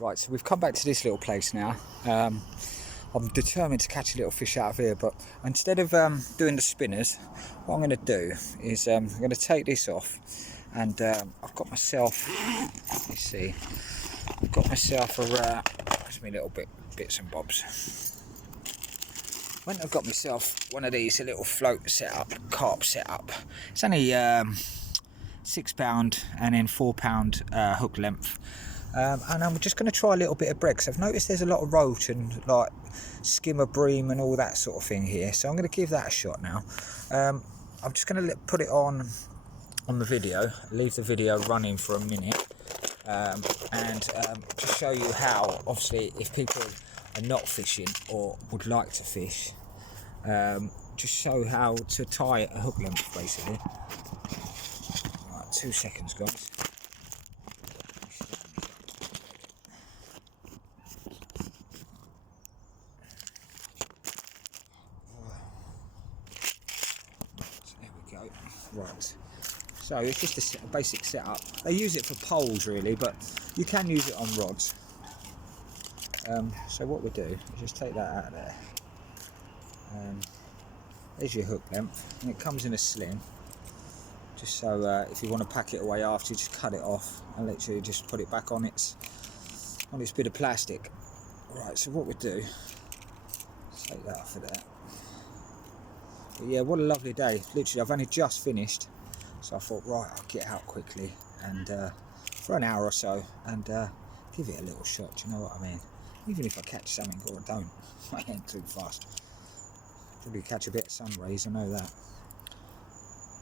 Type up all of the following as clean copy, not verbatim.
Right, so we've come back to this little place now. I'm determined to catch a little fish out of here, but instead of doing the spinners, what I'm going to do is I'm going to take this off, and I've got myself, let me see, I've got myself there's me little bits and bobs. When I've got myself one of these, a little float setup, carp setup. It's only £6 and then £4 hook length. And I'm just going to try a little bit of bread, because I've noticed there's a lot of roach and like skimmer bream and all that sort of thing here, so I'm going to give that a shot now. I'm just going to put it on the video, leave the video running for a minute, and just show you how, obviously, if people are not fishing or would like to fish, just show how to tie a hook length basically. Right, 2 seconds guys. Right, so it's just a basic setup. They use it for poles really, but you can use it on rods. So what we do is just take that out of there. There's your hook length, and it comes in a sling, just so if you want to pack it away after, you just cut it off and literally just put it back on its bit of plastic. Right, so what we do, take that off of there. But yeah, what a lovely day. Literally, I've only just finished, so I thought, right, I'll get out quickly and for an hour or so and give it a little shot. Do you know what I mean? Even if I catch something or don't, I ain't too fast. Probably catch a bit of sun rays, I know that.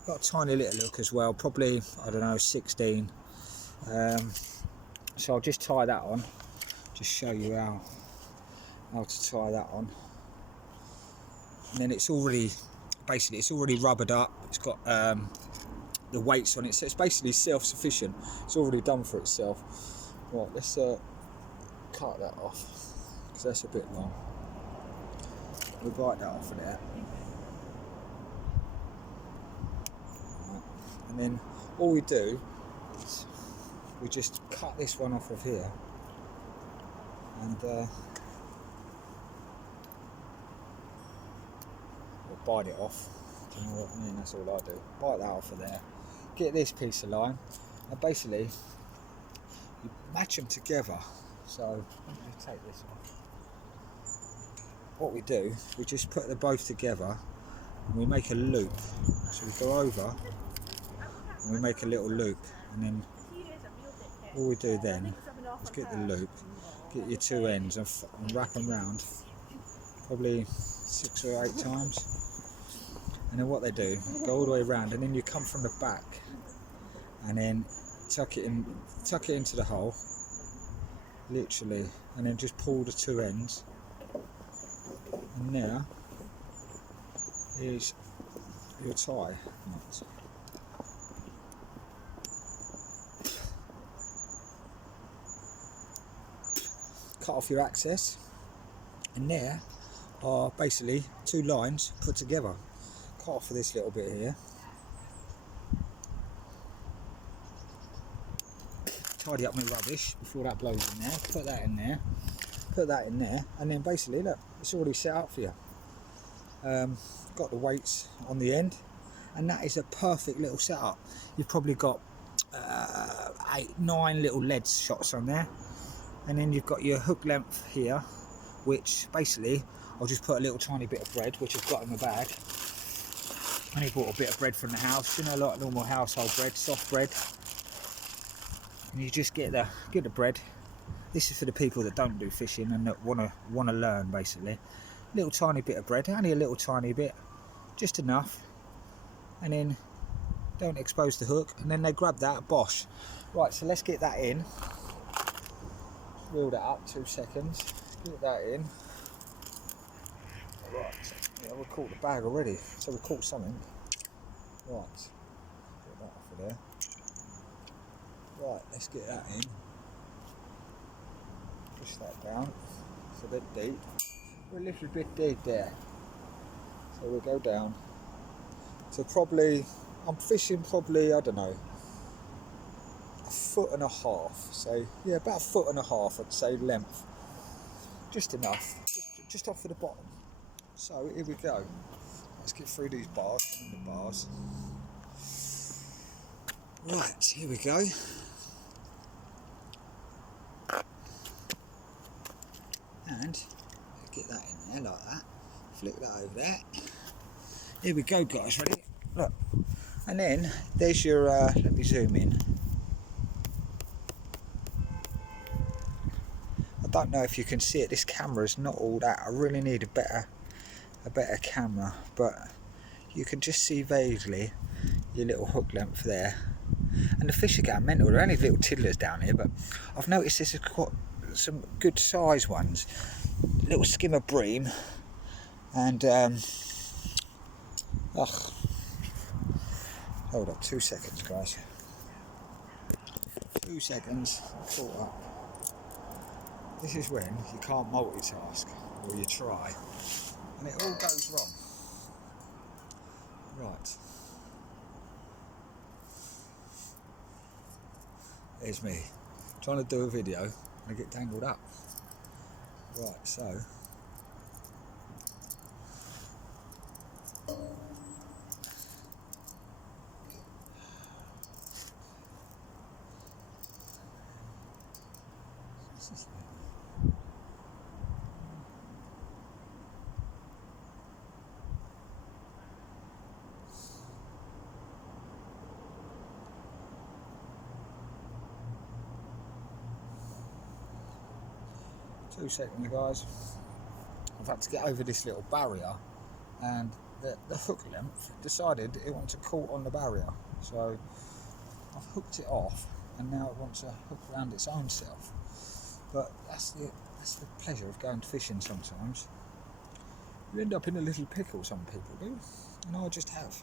Got a tiny little hook as well, probably, I don't know, 16. So I'll just tie that on, just show you how to tie that on. And then it's already, basically it's already rubbered up, it's got the weights on it, so it's basically self-sufficient, it's already done for itself. Right, let's cut that off, because that's a bit long. We'll bite that off of there. Right. And then all we do is we just cut this one off of here, and we'll bite it off. Do you know what I mean? That's all I do. Bite that off of there. Get this piece of line, and basically you match them together. So let me take this off. What we do, we just put them both together and we make a loop. So we go over and we make a little loop, and then all we do then is get the loop, get your two ends and wrap them round probably 6 or 8 times, and then what they do, go all the way around, and then you come from the back and then tuck it into the hole, literally, and then just pull the two ends. And there is your tie knot. Cut off your access, and there are basically 2 lines put together. Cut off for this little bit here. Tidy up my rubbish before that blows in there. Put that in there. Put that in there, and then basically look, it's already set up for you. Got the weights on the end, and that is a perfect little setup. You've probably got 8, 9 little lead shots on there, and then you've got your hook length here, which basically I'll just put a little tiny bit of bread, which I've got in my bag. I only bought a bit of bread from the house, you know, like normal household bread, soft bread, and you just get the bread. This is for the people that don't do fishing and that want to learn, basically. Little tiny bit of bread, only a little tiny bit, just enough, and then don't expose the hook, and then they grab that, bosh. Right, so let's get that in. Reel that up, 2 seconds. Get that in. Right, yeah, we've caught the bag already, so we've caught something. Right, get that off of there. Right, let's get that in. Push that down. It's a bit deep. We're a little bit deep there. So we'll go down. So probably, I'm fishing probably, I don't know, 1.5 foot. So yeah, about 1.5 foot, I'd say, length. Just enough, just off of the bottom. So here we go. Let's get through these bars, the bars. Right, here we go. And get that in there like that. Flick that over there. Here we go, guys. Ready? Look. And then there's your. Let me zoom in. I don't know if you can see it. This camera's not all that. I really need a better camera, but you can just see vaguely your little hook length there. And the fish are going mental. There are only little tiddlers down here, but I've noticed there's quite some good size ones. Little skimmer bream, and hold up, 2 seconds, guys. 2 seconds. Caught up. This is when you can't multitask, or you try, and it all goes wrong. Right. There's me, trying to do a video, and I get tangled up. Right, so. Two seconds, guys. I've had to get over this little barrier, and the hook length decided it wanted to caught on the barrier, so I've hooked it off, and now it wants to hook around its own self. But that's the pleasure of going fishing. Sometimes you end up in a little pickle. Some people do, and I just have.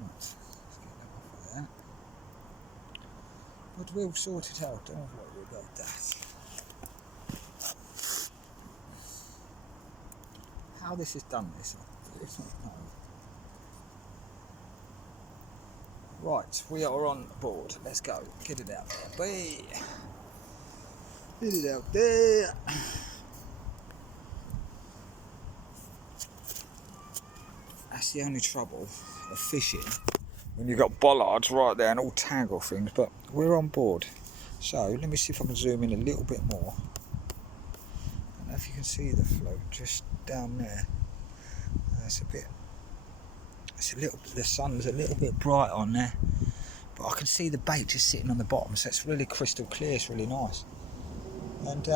Right, let's get that off of there. But we'll sort it out. Don't worry about that. How this is done, this I don't know. Right, we are on board. Let's go. Get it out there, boy. Get it out there. That's the only trouble of fishing when you've got bollards right there and all tangle things. But we're on board. So let me see if I can zoom in a little bit more. I don't know if you can see the float just down there. The sun's a little bit bright on there, but I can see the bait just sitting on the bottom, so it's really crystal clear. It's really nice. And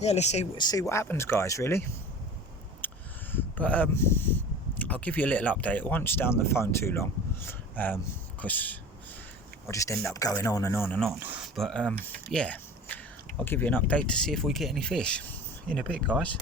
yeah, let's see what happens, guys. Really, but I'll give you a little update. It won't stay on the phone too long, because I'll just end up going on and on and on. But yeah, I'll give you an update to see if we get any fish in a bit, guys.